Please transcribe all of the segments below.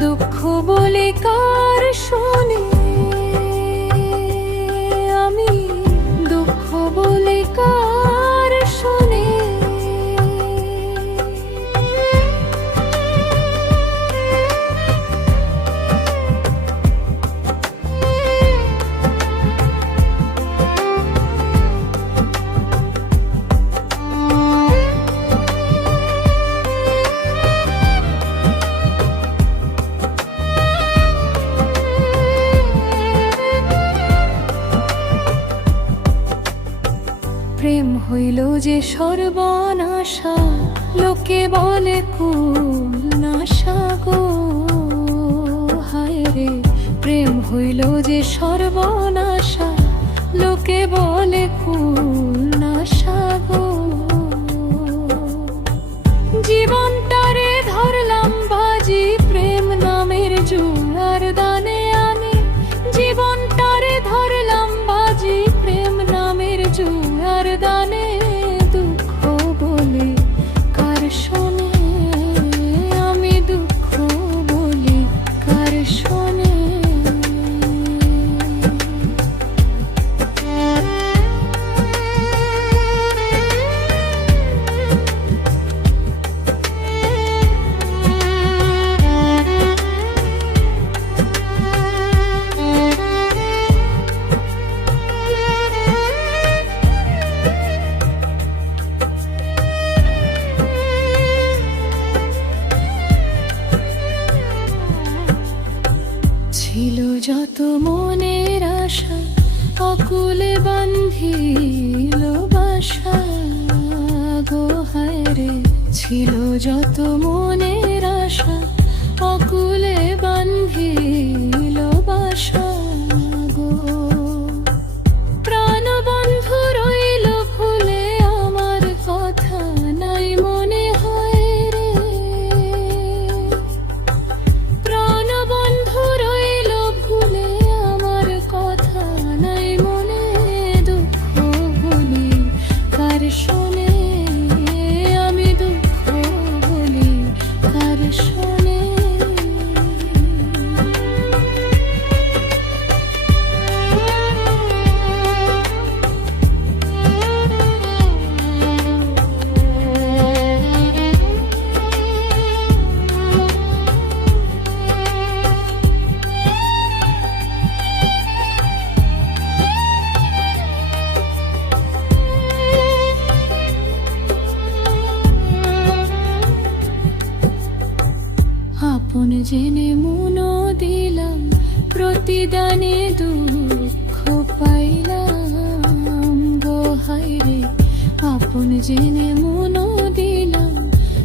দুঃখ বলে কার শোনে, আমি দুঃখ বলে কার শোনে। প্রেম হইল যে সর্বনাশা, লোকে বলে কুল নাশা গো। হায় রে, প্রেম হইল যে সর্বনাশা, লোকে বলে কুল নাশা গো। জীবনটারে ধরলাম বাজি, প্রেম নামের জুয়ার দানে আনে। জীবনটারে ধরলাম বাজি, প্রেম নামের জুয়ার দানে। দুঃখ বলে কার শোনে, আমি দুঃখ বলে কার শোনে। ছিল যত মনের আশা, অকুলে বান্ধিল বাসা গো। হায় রে, ছিল যত মনের আশা, অকুলে বান্ধিল বাসা গো। প্রাণবন্ধু রইল ভুলে, আমার কথা নাই মনে হয় রে। প্রাণবন্ধু রইল ভুলে, আমার কথা নাই মনে। দুঃখ বলি কার শোনে, আমি দুঃখ বলি কার শোনে। আপন জেনে মনো দিলাম, প্রতিদানে দুঃখ পাইলাম গো। হায় রে, আপন জেনে মনো দিলাম,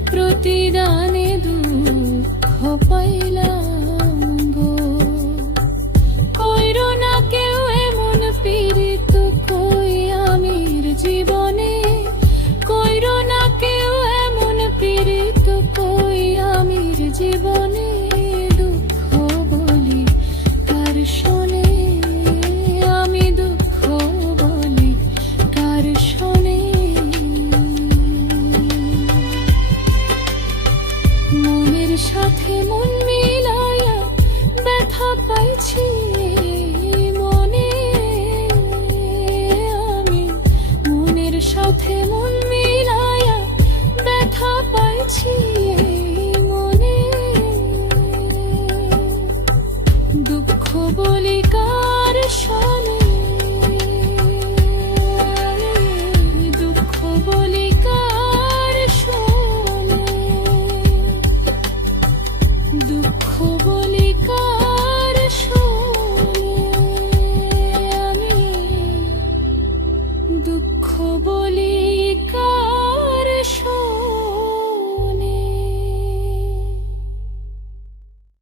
প্রতিদানে দুঃখ পাইলাম গো। কইরো না কেউ এমন পীড়িত, কই আমির জীবনে। কইরো না কেউ এমন পীড়িত, কই আমির জীবনে। দুঃখ বলি কার শোনে, আমি দুঃখ বলি কার শোনে। মনের সাথে মন মিলাইয়া ব্যথা পাইছি মনে। আমি মনের সাথে মন মিলাইয়া ব্যথা পাইছি মনে। দুঃখ বলি কার শোনে, দুঃখ বলি কার শোনে। দুঃখ বলি কার শোনে, আমি দুঃখ বলি কার।